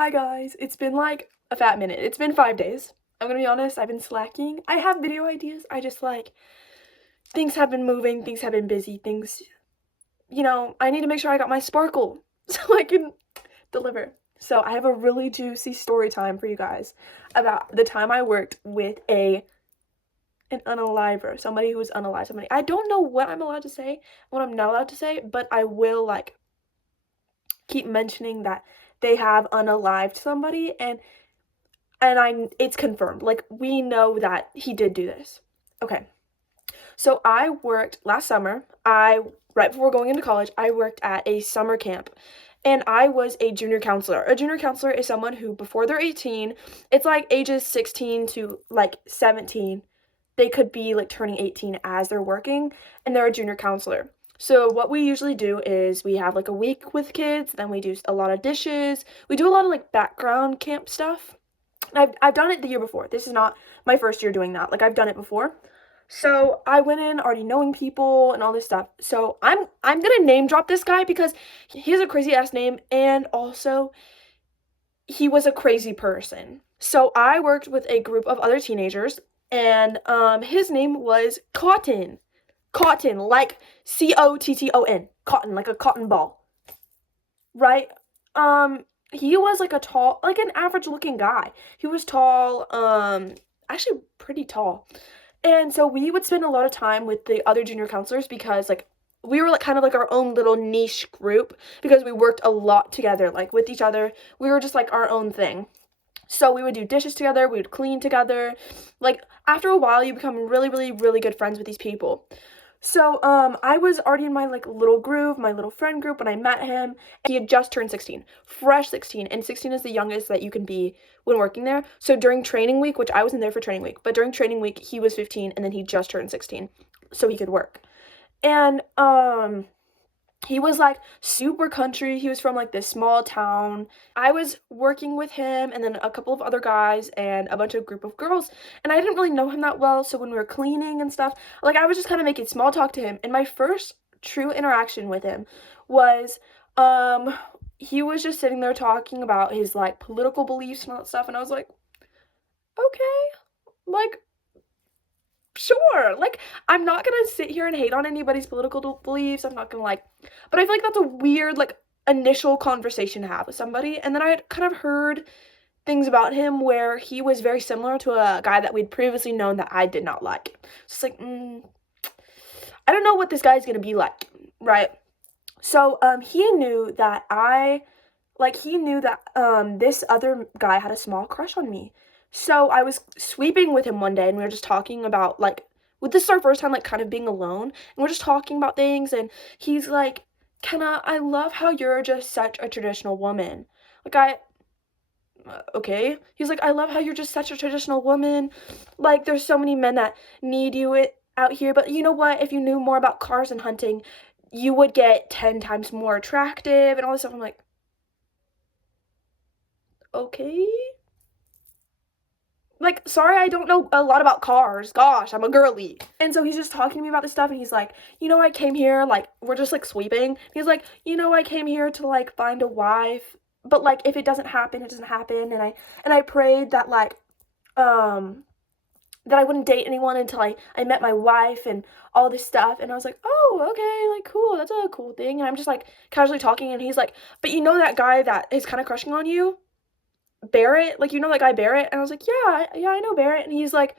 Hi guys, it's been like a fat minute. It's been 5 days. I'm gonna be honest, I've been slacking. I have video ideas. I just things have been moving, things have been busy, I need to make sure I got my sparkle so I can deliver. So I have a really juicy story time for you guys about the time I worked with an unaliver, somebody who was unalive, somebody. I don't know what I'm allowed to say, what I'm not allowed to say, but I will keep mentioning that they have unalived somebody and it's confirmed. Like, we know that he did do this. Okay. So I worked last summer. Right before going into college, I worked at a summer camp. And I was a junior counselor. A junior counselor is someone who, before they're 18, it's like ages 16 to 17. They could be like turning 18 as they're working, and they're a junior counselor. So what we usually do is we have like a week with kids, then we do a lot of dishes. We do a lot of like background camp stuff. I've done it the year before. This is not my first year doing that. Like, I've done it before. So I went in already knowing people and all this stuff. So I'm gonna name drop this guy because he has a crazy ass name, and also he was a crazy person. So I worked with a group of other teenagers, and his name was Cotton. Cotton, like Cotton. Cotton, like a cotton ball. Right? He was like an average looking guy. He was tall, actually pretty tall. And so we would spend a lot of time with the other junior counselors because we were like kind of like our own little niche group because we worked a lot together, like with each other. We were just like our own thing. So we would do dishes together, we would clean together. Like, after a while you become really, really, really good friends with these people. So I was already in my like little groove, my little friend group when I met him. He had just turned 16, fresh 16, and 16 is the youngest that you can be when working there. So during training week, which I wasn't there for training week, but during training week he was 15 and then he just turned 16 so he could work. And he was like super country. He was from like this small town. I was working with him and then a couple of other guys and a bunch of group of girls, and I didn't really know him that well. So when we were cleaning and stuff, like, I was just kind of making small talk to him. And my first true interaction with him was he was just sitting there talking about his like political beliefs and all that stuff, and I was like, okay, like, sure. Like, I'm not gonna sit here and hate on anybody's political beliefs. I'm not gonna but I feel like that's a weird like initial conversation to have with somebody. And then I had kind of heard things about him where he was very similar to a guy that we'd previously known that I did not like. So it's like, I don't know what this guy's gonna be like, right? So he knew that this other guy had a small crush on me. So I was sweeping with him one day, and we were just talking about this is our first time like kind of being alone, and we're just talking about things, and he's like, Kenna, I love how you're just such a traditional woman. Okay. He's like, I love how you're just such a traditional woman. Like, there's so many men that need you out here, but you know what? If you knew more about cars and hunting, you would get 10 times more attractive and all this stuff. I'm like, okay. Like, sorry, I don't know a lot about cars. Gosh, I'm a girly. And so he's just talking to me about this stuff, and he's like, I came here, like, we're just, like, sweeping. He's like, I came here to, like, find a wife, but, like, if it doesn't happen, it doesn't happen. And I prayed that, that I wouldn't date anyone until I met my wife and all this stuff. And I was like, oh, okay, like, cool, that's a cool thing. And I'm just, like, casually talking, and he's like, but you know that guy that is kind of crushing on you? Barrett, like, you know that guy Barrett? And I was like, yeah, I know Barrett. And he's like,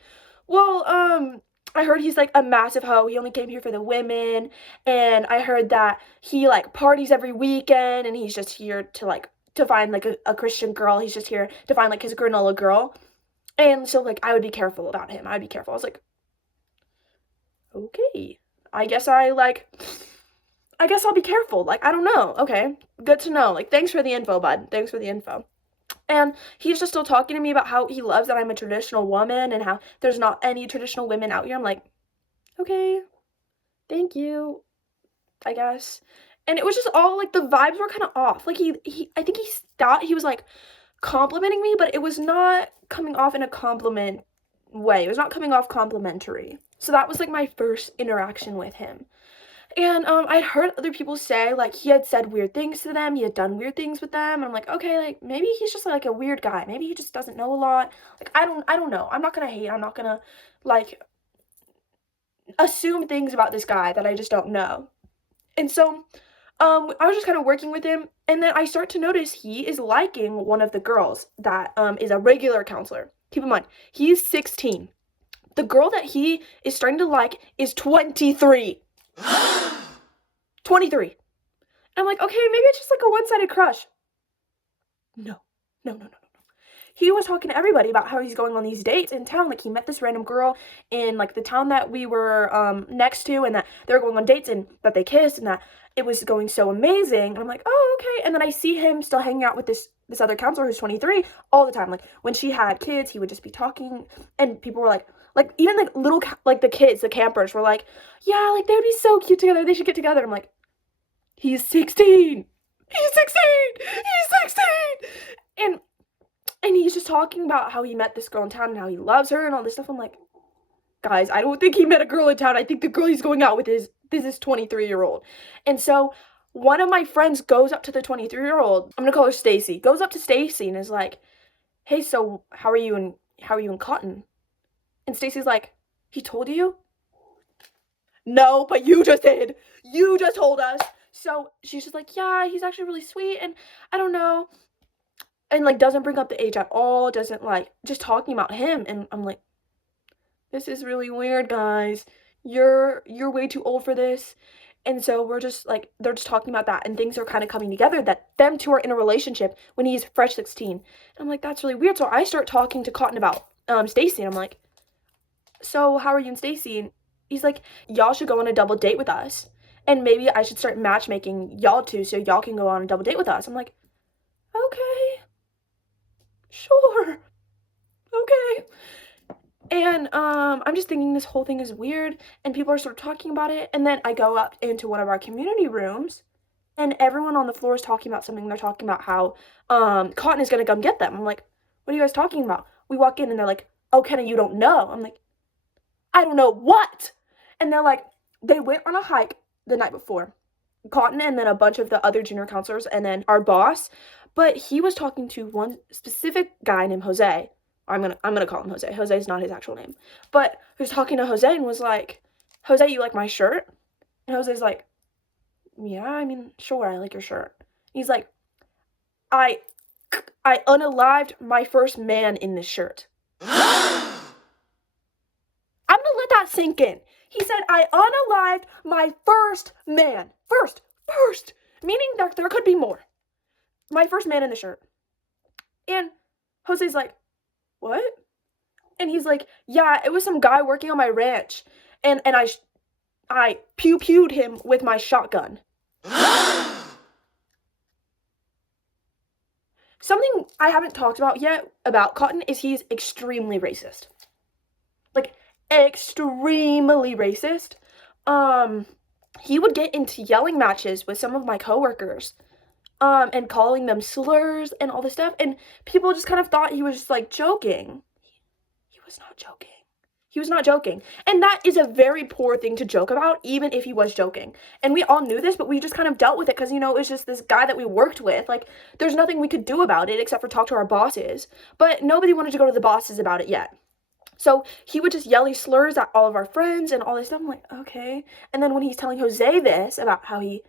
well, I heard he's like a massive hoe. He only came here for the women, and I heard that he like parties every weekend, and he's just here to find like a Christian girl. He's just here to find like his granola girl. And so like I would be careful about him. I'd be careful. I was like, okay, I guess I'll be careful. Like, I don't know. Okay, good to know. Like, thanks for the info, bud. Thanks for the info. And he's just still talking to me about how he loves that I'm a traditional woman and how there's not any traditional women out here. I'm like, okay, thank you, I guess. And it was just all like the vibes were kind of off. Like, I think he thought he was like complimenting me, but it was not coming off in a compliment way. It was not coming off complimentary. So that was like my first interaction with him. And I'd heard other people say, like, he had said weird things to them, he had done weird things with them, and I'm like, okay, like, maybe he's just, like, a weird guy, maybe he just doesn't know a lot, like, I don't know, I'm not gonna hate, I'm not gonna, like, assume things about this guy that I just don't know. And so, I was just kind of working with him, and then I start to notice he is liking one of the girls that, is a regular counselor. Keep in mind, he's 16. The girl that he is starting to like is 23. 23. I'm like, okay, maybe it's just like a one-sided crush. No, no, no, no, no. He was talking to everybody about how he's going on these dates in town. Like, he met this random girl in, like, the town that we were next to, and that they were going on dates, and that they kissed, and that it was going so amazing. And I'm like, oh, okay. And then I see him still hanging out with this other counselor who's 23 all the time. Like, when she had kids, he would just be talking, and people were like even like little like the kids, the campers were like, yeah, like they would be so cute together. They should get together. I'm like, he's 16. He's 16. He's 16. And he's just talking about how he met this girl in town and how he loves her and all this stuff. I'm like, guys, I don't think he met a girl in town. I think the girl he's going out with is this 23-year-old. And so one of my friends goes up to the 23-year-old. I'm gonna call her Stacy. Goes up to Stacy and is like, hey, so how are you in Cotton? And Stacy's like, he told you? No, but you just did. You just told us. So she's just like, yeah, he's actually really sweet, and I don't know. And, like, doesn't bring up the age at all, doesn't, like, just talking about him, and I'm like, this is really weird, guys. You're way too old for this. And so we're just, like, they're just talking about that, and things are kind of coming together that them two are in a relationship when he's fresh 16. And I'm like, that's really weird. So I start talking to Cotton about Stacy, and I'm like, so how are you and Stacy? And he's like, y'all should go on a double date with us. And maybe I should start matchmaking y'all two so y'all can go on a double date with us. I'm like, okay, sure, okay. And I'm just thinking this whole thing is weird, and people are sort of talking about it. And then I go up into one of our community rooms, and everyone on the floor is talking about something. They're talking about how Cotton is gonna come get them. I'm like, what are you guys talking about? We walk in and they're like, oh, Kenna, you don't know. I'm like, I don't know what. And they're like, they went on a hike the night before. Cotton and then a bunch of the other junior counselors and then our boss. But he was talking to one specific guy named Jose. I'm gonna call him Jose. Jose is not his actual name. But he was talking to Jose and was like, Jose, you like my shirt? And Jose's like, yeah, I mean, sure, I like your shirt. He's like, I unalived my first man in this shirt. I'm gonna let that sink in. He said, I unalived my first man. First. Meaning that there could be more. My first man in the shirt. And Jose's like, what? And he's like, yeah, it was some guy working on my ranch. And I pew-pewed him with my shotgun. Something I haven't talked about yet about Cotton is he's extremely racist. Like, extremely racist. He would get into yelling matches with some of my coworkers, and calling them slurs and all this stuff, and people just kind of thought he was just, like, joking. He was not joking. He was not joking. And that is a very poor thing to joke about, even if he was joking. And we all knew this, but we just kind of dealt with it because, you know, it was just this guy that we worked with. Like, there's nothing we could do about it except for talk to our bosses. But nobody wanted to go to the bosses about it yet. So he would just yell these slurs at all of our friends and all this stuff. I'm like, okay. And then when he's telling Jose this about how he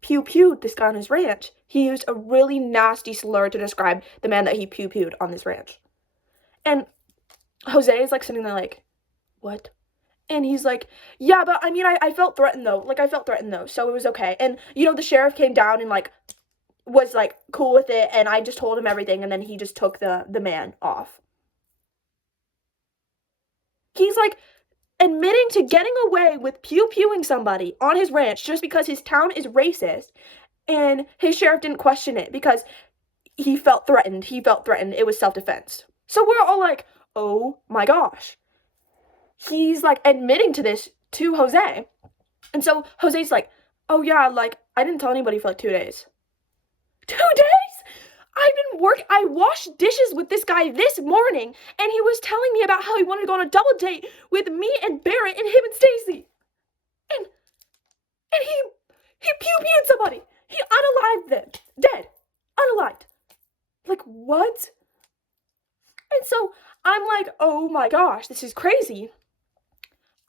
pew-pewed this guy on his ranch, he used a really nasty slur to describe the man that he pew-pewed on this ranch. And Jose is, like, sitting there like, what? And he's like, yeah, but I mean, I felt threatened though. Like, I felt threatened though, so it was okay. And, you know, the sheriff came down and, like, was, like, cool with it, and I just told him everything, and then he just took the man off. He's, like, admitting to getting away with pew-pewing somebody on his ranch just because his town is racist, and his sheriff didn't question it because he felt threatened. It was self-defense. So we're all like, oh my gosh. He's, like, admitting to this to Jose. And so Jose's like, oh yeah, like, I didn't tell anybody for, like, 2 days. 2 days? I washed dishes with this guy this morning, and he was telling me about how he wanted to go on a double date with me and Barrett and him and Stacy. And and he pew-pewed somebody. He unalived them. Dead. Unalived. Like, what? And so I'm like, oh my gosh, this is crazy.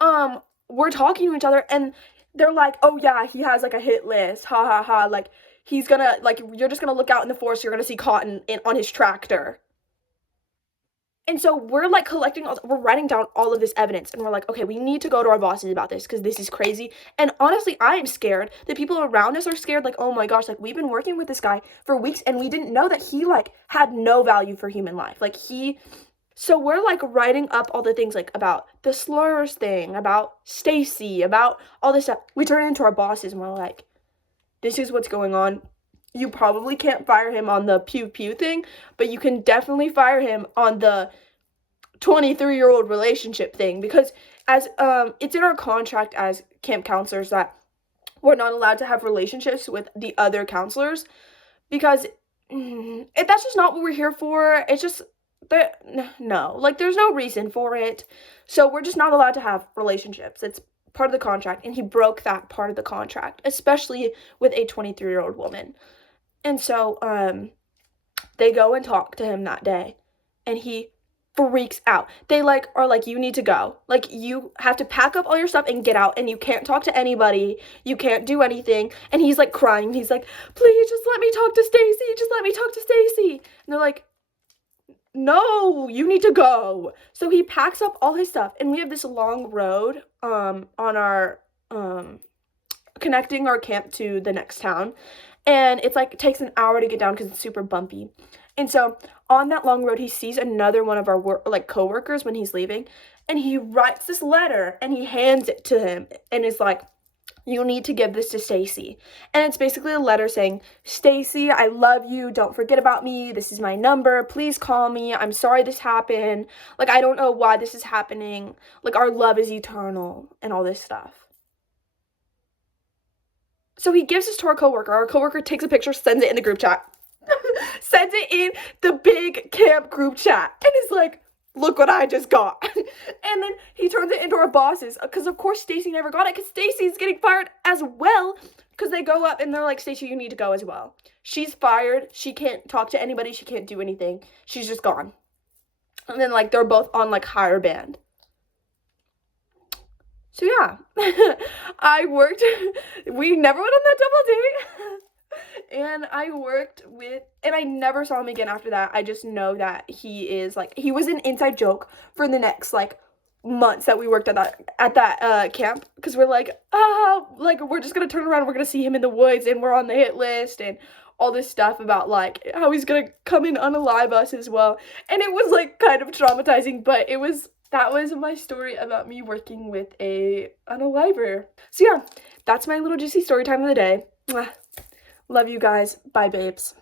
We're talking to each other, and they're like, oh yeah, he has like a hit list. Ha ha ha. Like, he's gonna, like, you're just gonna look out in the forest, you're gonna see cotton on his tractor. And so we're like we're writing down all of this evidence, and we're like, okay, we need to go to our bosses about this because this is crazy. And honestly, I am scared. The people around us are scared, like, oh my gosh, like, we've been working with this guy for weeks and we didn't know that he like had no value for human life. Like, so we're like writing up all the things like about the slurs thing, about Stacy, about all this stuff. We turn it into our bosses and we're like, this is what's going on. You probably can't fire him on the pew pew thing, but you can definitely fire him on the 23-year-old relationship thing, because as it's in our contract as camp counselors that we're not allowed to have relationships with the other counselors, because that's just not what we're here for. It's just that, no, like, there's no reason for it. So we're just not allowed to have relationships. It's part of the contract, and he broke that part of the contract, especially with a 23-year-old woman. And so they go and talk to him that day, and he freaks out. They like are like, you need to go. Like, you have to pack up all your stuff and get out, and you can't talk to anybody. You can't do anything. And he's like crying. He's like, please just let me talk to Stacy. Just let me talk to Stacy. And they're like, no, you need to go. So he packs up all his stuff, and we have this long road on our connecting our camp to the next town, and it's like, it takes an hour to get down because it's super bumpy. And so on that long road, he sees another one of our coworkers when he's leaving, and he writes this letter and he hands it to him and is like, you need to give this to Stacy. And it's basically a letter saying, Stacy, I love you. Don't forget about me. This is my number. Please call me. I'm sorry this happened. Like, I don't know why this is happening. Like, our love is eternal and all this stuff. So he gives this to our coworker. Our coworker takes a picture, sends it in the group chat. Sends it in the big camp group chat. And is like, look what I just got. And then he turns it into our bosses, because of course Stacy never got it, because Stacy's getting fired as well, because they go up and they're like, Stacy, you need to go as well. She's fired. She can't talk to anybody. She can't do anything. She's just gone. And then like they're both on like higher band. So yeah, we never went on that double date. And I worked with, and I never saw him again after that. I just know that he is like, he was an inside joke for the next like months that we worked at that camp, because we're like, like, we're just gonna turn around and we're gonna see him in the woods and we're on the hit list and all this stuff about like how he's gonna come and unalive us as well. And it was like kind of traumatizing, but that was my story about me working with a unaliver. So yeah, that's my little juicy story time of the day. Mwah. Love you guys. Bye, babes.